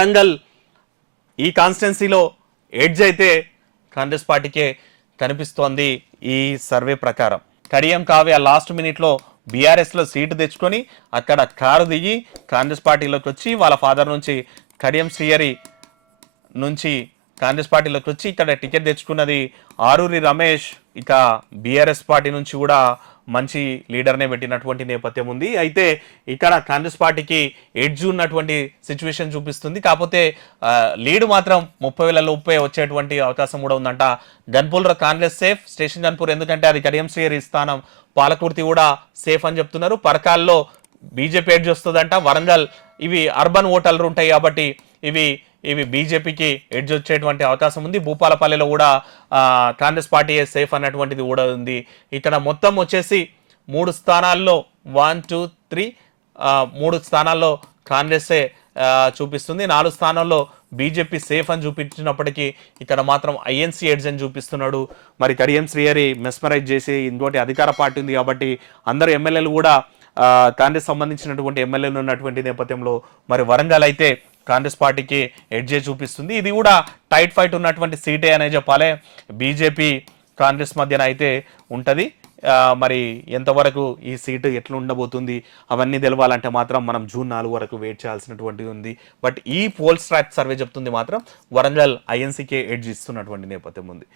వరంగల్ ఈ కాన్స్టిట్యున్సీలో ఎడ్జ్ అయితే కాంగ్రెస్ పార్టీకే కనిపిస్తోంది ఈ సర్వే ప్రకారం. కడియం కావ్య లాస్ట్ మినిట్లో బీఆర్ఎస్లో సీటు తెచ్చుకొని అక్కడ కారు దిగి కాంగ్రెస్ పార్టీలోకి వచ్చి వాళ్ళ ఫాదర్ నుంచి కడియం శ్రీహరి నుంచి కాంగ్రెస్ పార్టీలోకి వచ్చి ఇక్కడ టికెట్ తెచ్చుకున్నది ఆరూరి రమేష్. ఇక బీఆర్ఎస్ పార్టీ నుంచి కూడా మంచి లీడర్నే పెట్టినటువంటి నేపథ్యం ఉంది. అయితే ఇక్కడ కాంగ్రెస్ పార్టీకి ఎడ్జ్ ఉన్నటువంటి సిచ్యువేషన్ చూపిస్తుంది. కాకపోతే లీడ్ మాత్రం 30,000 లోపే వచ్చేటువంటి అవకాశం కూడా ఉందంట. గన్పూర్లో కాంగ్రెస్ సేఫ్, స్టేషన్ గన్పూర్ ఎందుకంటే అది కడియం శ్రీహరి స్థానం, పాలకుర్తి కూడా సేఫ్ అని చెప్తున్నారు. పరకాల్లో బీజేపీ ఎడ్జ్ వస్తుందంట. వరంగల్ ఇవి అర్బన్ ఓటర్లు ఉంటాయి కాబట్టి ఇవి బీజేపీకి ఎడ్జ్ వచ్చేటువంటి అవకాశం ఉంది. భూపాలపల్లిలో కూడా కాంగ్రెస్ పార్టీ సేఫ్ అన్నటువంటిది కూడా ఉంది. ఇక్కడ మొత్తం వచ్చేసి 3 స్థానాల్లో 1, 2, 3 3 స్థానాల్లో కాంగ్రెసే చూపిస్తుంది. 4 స్థానాల్లో బీజేపీ సేఫ్ అని చూపించినప్పటికీ ఇక్కడ మాత్రం ఐఎన్సీ ఎడ్జ్ అని చూపిస్తున్నాడు. మరి కడియం శ్రీహరి మెస్మరైజ్ చేసి ఇంకోటి అధికార పార్టీ ఉంది కాబట్టి అందరు ఎమ్మెల్యేలు కూడా కాంగ్రెస్ సంబంధించినటువంటి ఎమ్మెల్యేలు ఉన్నటువంటి నేపథ్యంలో మరి వరంగల్ అయితే కాంగ్రెస్ పార్టీకి ఎడ్జే చూపిస్తుంది. ఇది కూడా టైట్ ఫైట్ ఉన్నటువంటి సీటే అనే చెప్పాలి. బీజేపీ కాంగ్రెస్ మధ్యన అయితే ఉంటుంది. మరి ఎంతవరకు ఈ సీటు ఎట్లా ఉండబోతుంది అవన్నీ తెలవాలంటే మాత్రం మనం జూన్ 4 వరకు వెయిట్ చేయాల్సినటువంటి ఉంది. బట్ ఈ పోల్ స్ట్రాట్ సర్వే చెప్తుంది మాత్రం వరంగల్ ఐఎన్సీకే ఎడ్జ్ ఇస్తున్నటువంటి నేపథ్యం ఉంది.